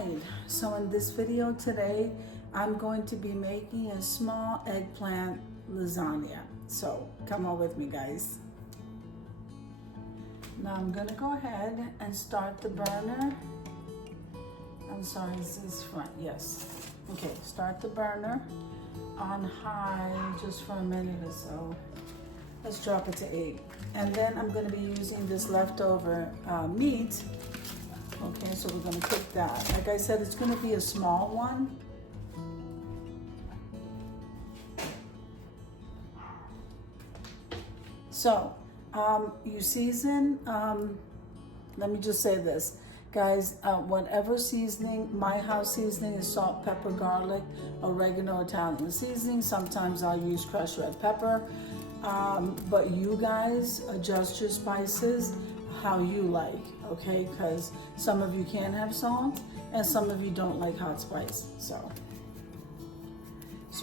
right, so in this video today, I'm going to be making a small eggplant lasagna. So come on with me, guys. Now I'm gonna go ahead and start the burner. I'm sorry, is this front? Yes. Okay, start the burner on high just for a minute or so. Let's drop it to 8. And then I'm gonna be using this leftover meat. Okay, so we're gonna cook that. Like I said, it's gonna be a small one. So, you season, let me just say this. Guys, whatever seasoning, my house seasoning is salt, pepper, garlic, oregano, Italian seasoning. Sometimes I'll use crushed red pepper. But you guys adjust your spices how you like, okay? Because some of you can have salt and some of you don't like hot spice. So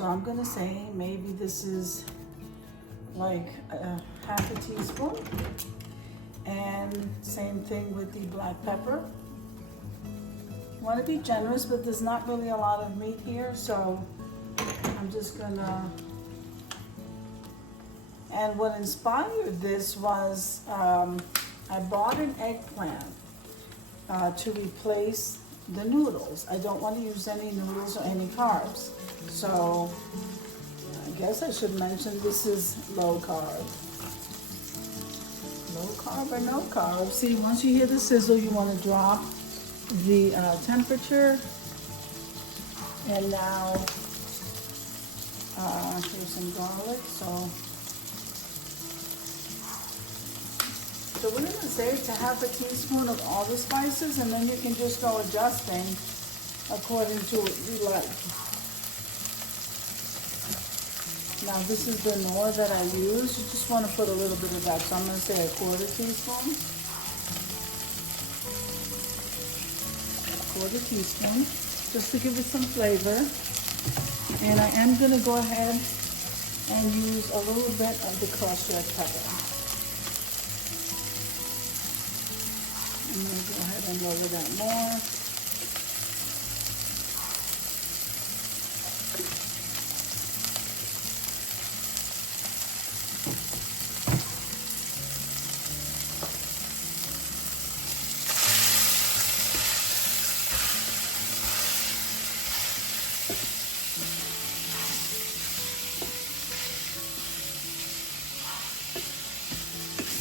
I'm gonna say maybe this is like half a teaspoon. And same thing with the black pepper. Want to be generous, but there's not really a lot of meat here, so I'm just gonna. And what inspired this was I bought an eggplant to replace the noodles. I don't want to use any noodles or any carbs. So I guess I should mention this is low carb. Low carb or no carb. See, once you hear the sizzle, you want to drop the temperature. And now here's some garlic. So we're going to say to half a teaspoon of all the spices, and then you can just go adjusting according to what you like. Now this is the Knorr that I use. You just want to put a little bit of that. So I'm going to say a quarter teaspoon. A quarter teaspoon, just to give it some flavor. And I am going to go ahead and use a little bit of the crushed red pepper. I'm going to go ahead and lower that more.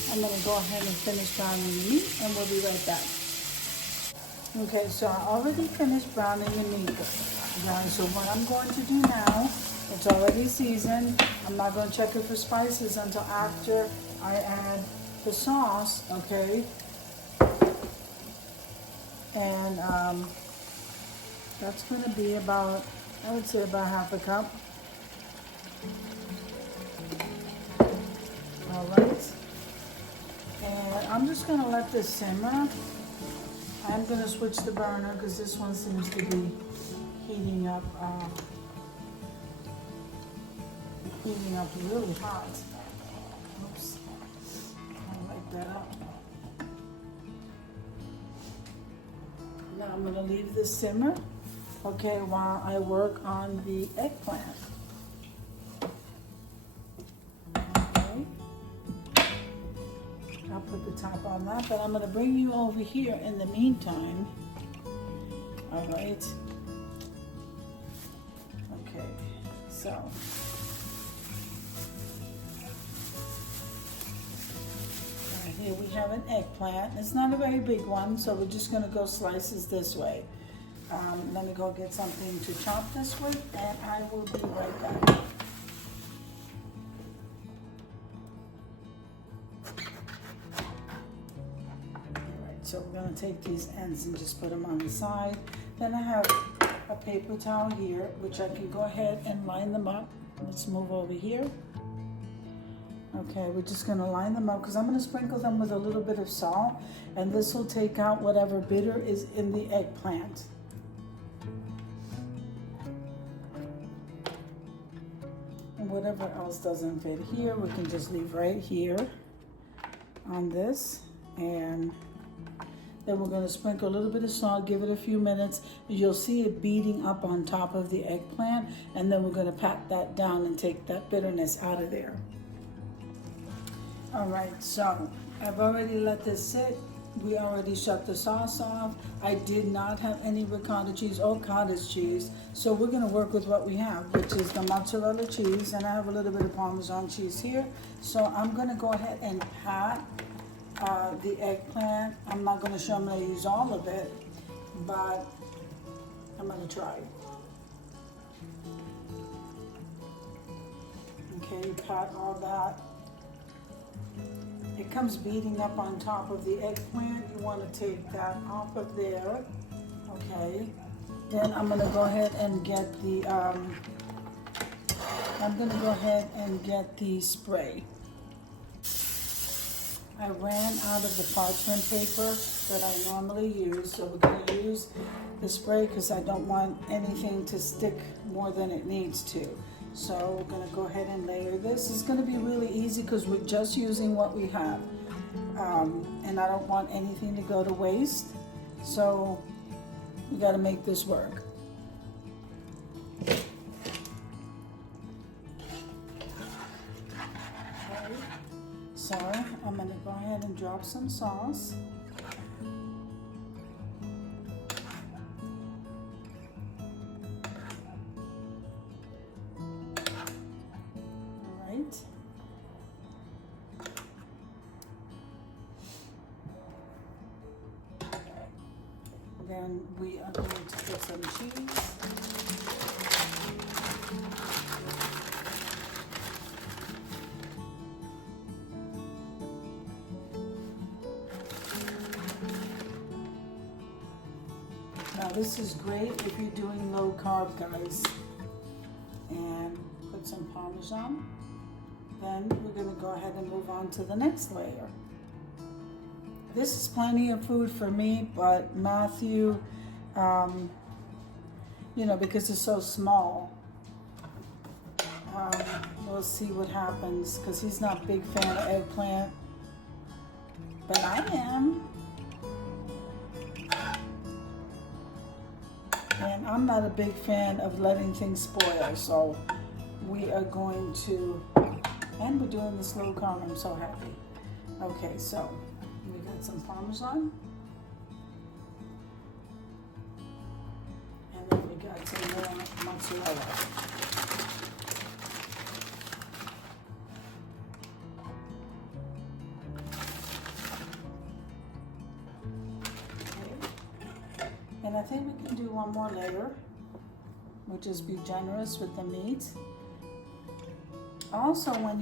I'm going to go ahead and finish browning the meat, and we'll be right back. Okay, so I already finished browning the meat, guys. So what I'm going to do now, it's already seasoned. I'm not going to check it for spices until after I add the sauce, okay? And that's going to be about, I would say about half a cup. All right. And I'm just going to let this simmer. I'm going to switch the burner because this one seems to be heating up really hot. Oops. I'll light that up. Now I'm going to leave this simmer, okay, while I work on the eggplant. I'll put the top on that, but I'm going to bring you over here in the meantime. All right. Okay, so. Right here we have an eggplant. It's not a very big one, so we're just going to go slices this way. Let me go get something to chop this with, and I will be right back. So we're going to take these ends and just put them on the side. Then I have a paper towel here, which I can go ahead and line them up. Let's move over here. Okay, we're just going to line them up because I'm going to sprinkle them with a little bit of salt, and this will take out whatever bitter is in the eggplant. And whatever else doesn't fit here, we can just leave right here on this. And Then we're gonna sprinkle a little bit of salt, give it a few minutes. You'll see it beating up on top of the eggplant, and then we're gonna pat that down and take that bitterness out of there. All right, so I've already let this sit. We already shut the sauce off. I did not have any ricotta cheese or cottage cheese, so we're gonna work with what we have, which is the mozzarella cheese, and I have a little bit of Parmesan cheese here. So I'm gonna go ahead and pat the eggplant. I'm not gonna show I'm gonna use all of it, but I'm gonna try. Okay, pat all that. It comes beating up on top of the eggplant. You want to take that off of there. Okay. Then I'm going to go ahead and get the spray. I ran out of the parchment paper that I normally use, so we're going to use the spray because I don't want anything to stick more than it needs to. So we're gonna go ahead and layer this. It's gonna be really easy because we're just using what we have. And I don't want anything to go to waste. So we gotta make this work. Okay. So I'm gonna go ahead and drop some sauce. Then we are going to put some cheese. Now this is great if you're doing low carb, guys. And put some Parmesan. Then we're going to go ahead and move on to the next layer. This is plenty of food for me, but Matthew, because it's so small, we'll see what happens, because he's not a big fan of eggplant, but I am. And I'm not a big fan of letting things spoil, so we are going to, and we're doing this low carb, I'm so happy. Okay, so we got some Parmesan, and then we got some more mozzarella. Okay. And I think we can do one more layer, which is be generous with the meat. Also, when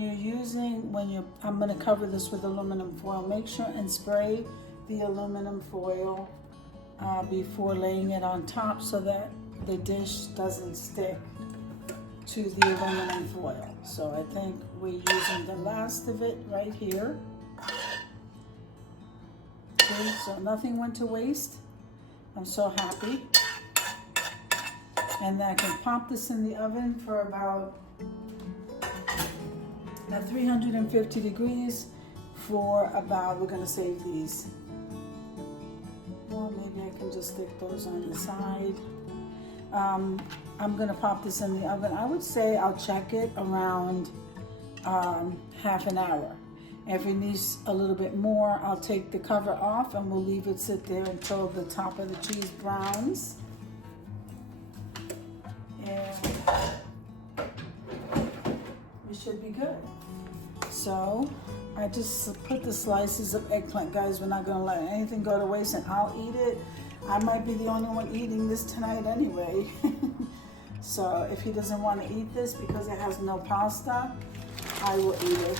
I'm going to cover this with aluminum foil, make sure and spray the aluminum foil before laying it on top so that the dish doesn't stick to the aluminum foil. So I think we're using the last of it right here. Okay, so nothing went to waste. I'm so happy. And I can pop this in the oven for about at 350 degrees for about, we're gonna save these. Well, maybe I can just stick those on the side. I'm gonna pop this in the oven. I would say I'll check it around half an hour. If it needs a little bit more, I'll take the cover off and we'll leave it sit there until the top of the cheese browns. And we should be good. So I just put the slices of eggplant. Guys, we're not gonna let anything go to waste, and I'll eat it. I might be the only one eating this tonight anyway. So if he doesn't want to eat this because it has no pasta, I will eat it.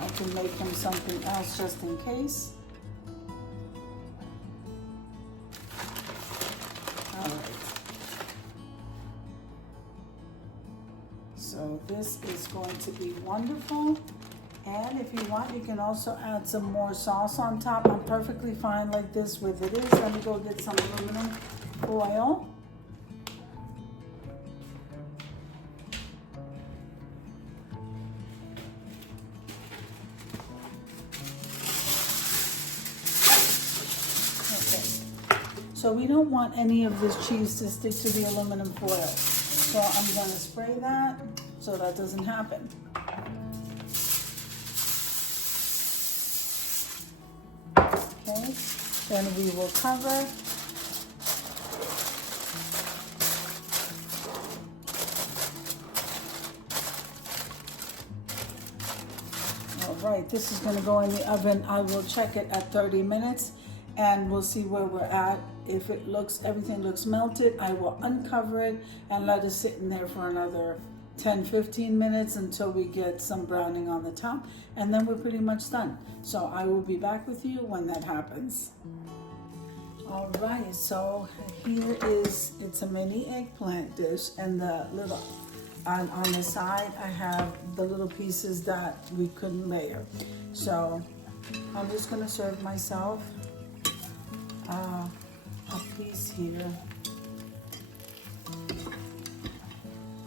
I can make him something else just in case. All right. So this is going to be wonderful. And if you want, you can also add some more sauce on top. I'm perfectly fine like this with it is. Let me go get some aluminum foil. Okay. So we don't want any of this cheese to stick to the aluminum foil. So I'm going to spray that so that doesn't happen. Okay, then we will cover. All right, this is going to go in the oven. I will check it at 30 minutes and we'll see where we're at. If it looks, everything looks melted, I will uncover it and let it sit in there for another 10-15 minutes until we get some browning on the top, and then we're pretty much done. So I will be back with you when that happens. All right, so here is, it's a mini eggplant dish, and the little, on the side I have the little pieces that we couldn't layer. So I'm just gonna serve myself a piece here.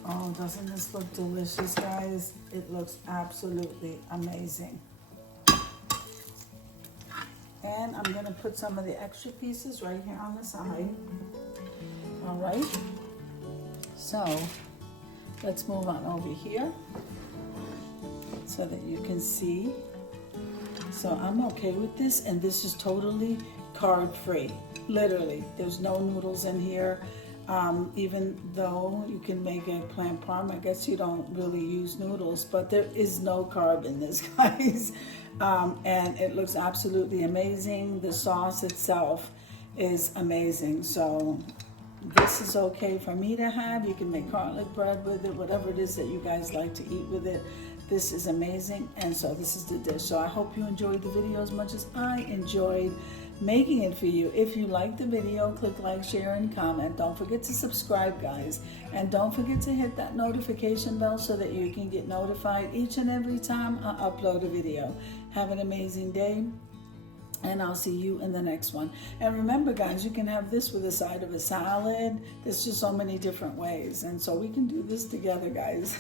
Oh, doesn't this look delicious, guys? It looks absolutely amazing. And I'm gonna put some of the extra pieces right here on the side. All right, so let's move on over here so that you can see. So I'm okay with this, and this is totally carb free. Literally, there's no noodles in here. Even though you can make eggplant parm, I guess you don't really use noodles, but there is no carb in this, guys. And it looks absolutely amazing. The sauce itself is amazing. So this is okay for me to have. You can make garlic bread with it, whatever it is that you guys like to eat with it. This is amazing, and so this is the dish. So I hope you enjoyed the video as much as I enjoyed making it for you. If you like the video, click like, share, and comment. Don't forget to subscribe, guys, and don't forget to hit that notification bell so that you can get notified each and every time I upload a video. Have an amazing day, and I'll see you in the next one. And remember, guys, you can have this with a side of a salad. There's just so many different ways, and so we can do this together, guys.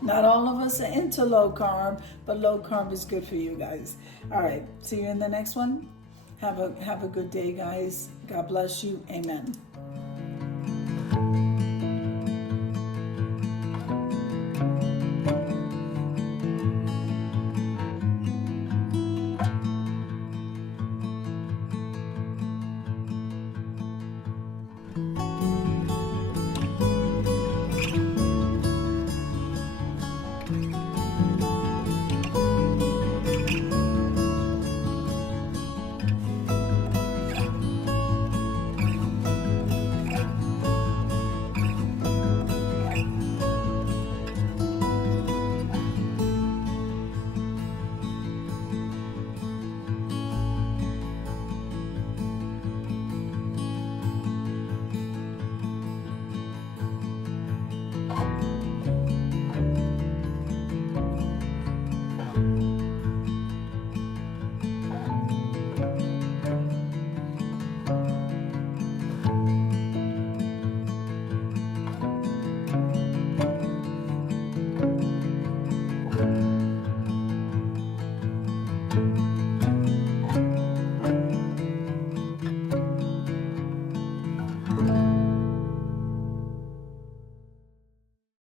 Not all of us are into low carb, but low carb is good for you guys. All right, see you in the next one. Have a good day, guys. God bless you. Amen.